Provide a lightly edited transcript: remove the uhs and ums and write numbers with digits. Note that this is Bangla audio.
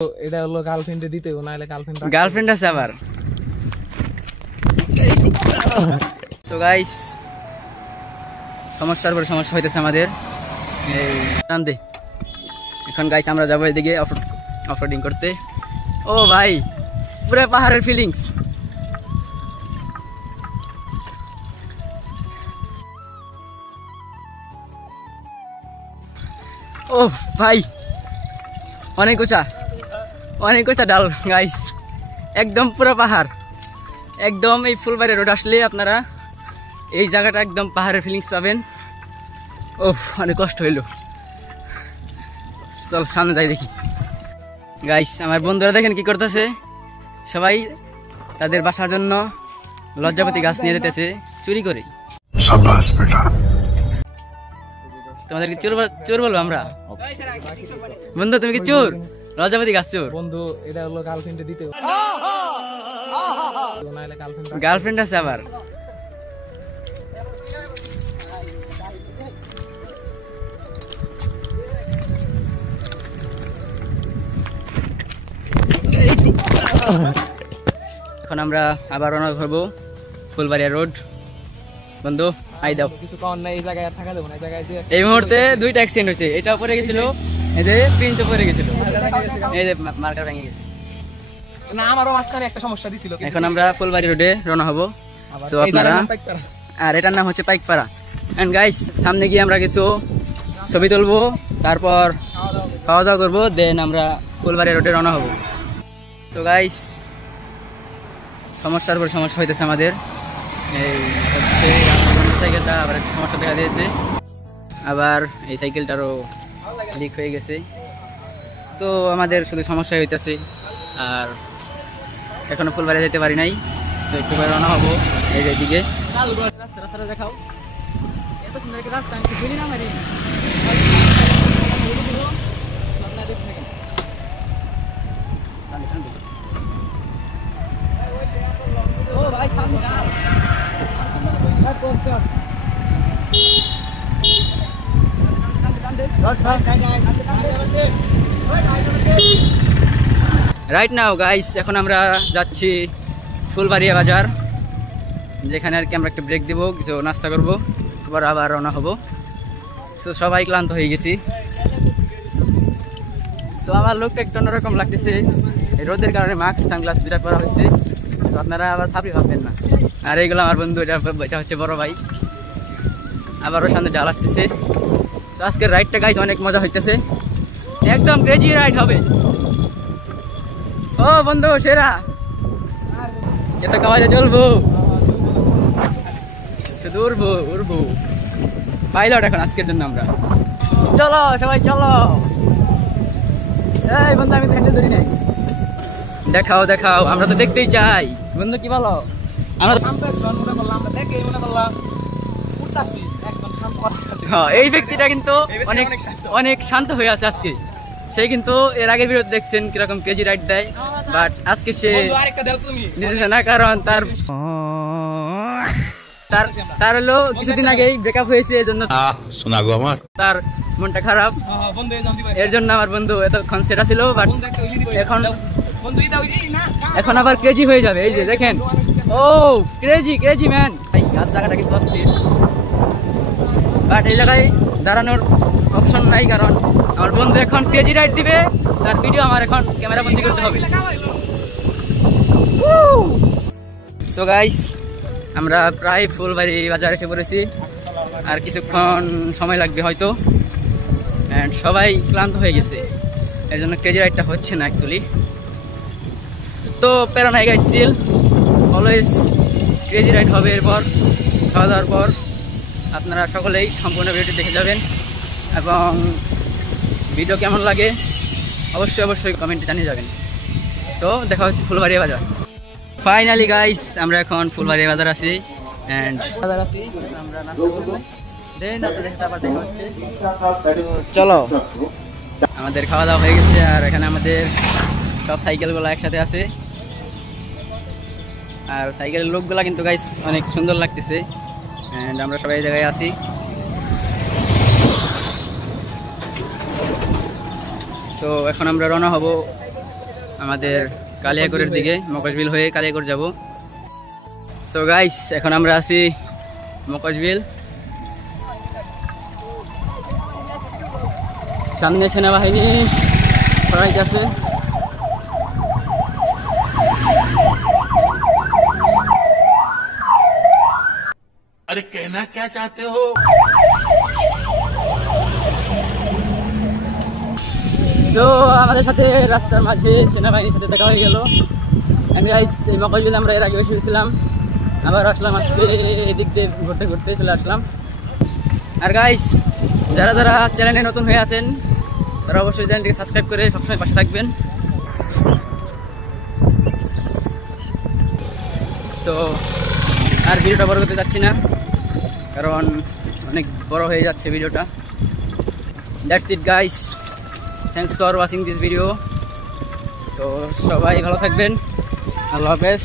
এটা হলো গার্লফ্রেন্ডে দিতে নাহলে গার্লফ্রেন্ড আছে আবার। তো গাইস সমস্যার পরে সমস্যা হইতেছে আমাদের। এই এখন গাইস আমরা যাবো এদিকে অফরোডিং করতে। ও ভাই পুরো পাহাড়ের ফিলিংস। ও ভাই অনেক উঁচা ডাল গাইস, একদম পুরো পাহাড়। একদম এই ফুলবাড়ি রোড আসলে আপনারা এই জায়গাটা একদম পাহাড়ের ফিলিংস পাবেন। ও অনেক কষ্ট হইল। চল সামনে যাই দেখি। গাইস আমার বন্ধুরা দেখেন কি করতেছে, সবাই তাদের বাসার জন্য লজ্জাপতি গাছ নিয়ে যেতেছে চুরি করে। তোমাদেরকে চোর বলবো আমরা? বন্ধু তুমি কি চোর? লজ্জাপতি গাছ চোর। বন্ধু এটা হলো গার্লফ্রেন্ডে দিতে গার্লফ্রেন্ড আছে আবার। এখন আমরা আবার রওনা করবো ফুলবাড়িয়া রোড। বন্ধু আই দাও। কিছু কারণ নাই, এই জায়গায় থাকা যাবে না। এই জায়গায় এই মুহূর্তে দুইটা অ্যাক্সিডেন্ট হয়েছে, এটা পরে গেছিল, এই যে প্রিন্সও পরে গেছিল, এই যে মার্কার ভেঙে গেছে। না আমারও মাঝখানে একটা সমস্যা দিছিল। এখন আমরা ফুলবাড়ি রোডে রওনা হবো। সো আপনারা, আর এটার নাম হচ্ছে পাইকপাড়া। এন্ড গাইস সামনে গিয়ে আমরা কিছু ছবি তুলবো, তারপর খাওয়া দাওয়া করবো, দেন আমরা ফুলবাড়ি রোডে রওনা হবো। তো গাইস সমস্যার পর সমস্যা হইতেছে আমাদের। এই হচ্ছে সাইকেলটা আবার একটা সমস্যা দেখা দিয়েছে, আবার এই সাইকেলটারও লিক হয়ে গেছে। তো আমাদের শুধু সমস্যা হইতেছে, আর এখনো ফুলবাড়ি যেতে পারি নাই। তো একটু পরে রওনা হবো এই যে দিকে। রাস্তাটা দেখাও, এত সুন্দর একটা রাস্তা, আমি বলি না মারি। ও ভাই সামনে রাইট নাও গাইস, এখন আমরা যাচ্ছি ফুলবাড়িয়া বাজার, যেখানে আর কি আমরা একটা ব্রেক দিব, কিছু নাস্তা করবো, তারপর আবার রওনা হবো। তো সবাই ক্লান্ত হয়ে গেছি। তো আমার লোকটা একটু অন্যরকম লাগতেছে, এই রোদের কারণে মাস্ক সানগ্লাস দুটা পরা হয়েছে। তো আপনারা আবার সাপড়ি ভাববেন না। আর এইগুলো আমার বন্ধু, এটা হচ্ছে বড় ভাই, আবার ওর সামনে ডাল আসতেছে। তো আজকের রাইডটা গাইস অনেক মজা হইতেছে, একদম ক্রেজি রাইড হবে। ও বন্ধু সেরা, এত কাওয়াজে চলবো, শুধু উড়বো পাইলট এখন আজকের জন্য আমরা। চলো সবাই চলো। এই বন্ধু আমি হ্যান্ডেল ধরি নাই, দেখাও, আমরা তো দেখতেই চাই। বন্ধু কি বলো? আমরা এই ব্যক্তিটা কিন্তু অনেক শান্ত হয়ে আছে আজকে। সে কিন্তু এর আগের ভিডিওতে দেখছেন কিরকম কেজি রাইড দেয়, বাট আজকে সে নিতেছে না, কারণ তার হলো কিছুদিন আগেই ব্রেকআপ হয়েছে, এই জন্য তার মনটা খারাপ। এর জন্য আমার বন্ধু এতক্ষণ সেটা ছিল, বাট এখন আবার ক্রেজি হয়ে যাবে। এই যে দেখেন, ও ক্রেজি ম্যান। জায়গাটা কিন্তু অস্থির, বাট এই জায়গায় দাঁড়ানোর অপশন নাই, কারণ আমার বন্ধু এখন ক্রেজি রাইড দিবে, তার ভিডিও আমার এখন ক্যামেরা বন্দি করতে হবে। সো গাইস আমরা প্রায় ফুলবাড়ি বাজার এসে পড়েছি, আর কিছুক্ষণ সময় লাগবে হয়তো। অ্যান্ড সবাই ক্লান্ত হয়ে গেছে, এর জন্য ক্রেজি রাইডটা হচ্ছে না অ্যাকচুয়ালি। তো প্যারা নাই guys, still always crazy ride হবে। এরপর খাওয়া দাওয়ার পর আপনারা সকলেই সম্পূর্ণ ভিডিওটি দেখে যাবেন, এবং ভিডিও কেমন লাগে অবশ্যই কমেন্টে জানিয়ে যাবেন। সো দেখা হচ্ছে ফুলবাড়িয়া বাজার। ফাইনালি গাইস আমরা এখন ফুলবাড়িয়া বাজার আছি, এন্ড বাজার আছি আমরা নাস্তা করব, দেন আপনাদের আবার দেখা হচ্ছে। তো চলো, আমাদের খাওয়া দাওয়া হয়ে গেছে, আর এখানে আমাদের সব সাইকেলগুলো একসাথে আছে, আর সাইকেলের লোকগুলা কিন্তু গাইস অনেক সুন্দর লাগতেছে। এন্ড আমরা সবাই এই জায়গায় আছি। সো এখন আমরা রওনা হব আমাদের কালিয়াকৈরের দিকে, মকশবিল হয়ে কালিয়াকৈর যাব। সো গাইস, এখন আমরা আছি মকশবিল। সামনে সেনাবাহিনী সরাইতে আছে। अरे कहना क्या चाहते हो? তো আমাদের সাথে রাস্তার মাঝে সেনাবাহিনীর সাথে দেখা হয়ে গেল। গাইস, এই মকশবিল আমরা এর আগে এসেছিলাম, আবার আসলাম আজকে এদিক দিয়ে ঘুরতে ঘুরতে চলে আসলাম। আর গাইস, যারা যারা চ্যানেলে নতুন হয়ে আছেন তারা অবশ্যই চ্যানেলটিকে সাবস্ক্রাইব করে সবসময় পাশে থাকবেন। সো আর ভিডিওটা বড় করতে যাচ্ছি না, কারণ অনেক বড় হয়ে যাচ্ছে ভিডিওটা। That's it guys, thanks for watching this video. তো সবাই ভালো থাকবেন, আল্লাহ হাফেজ।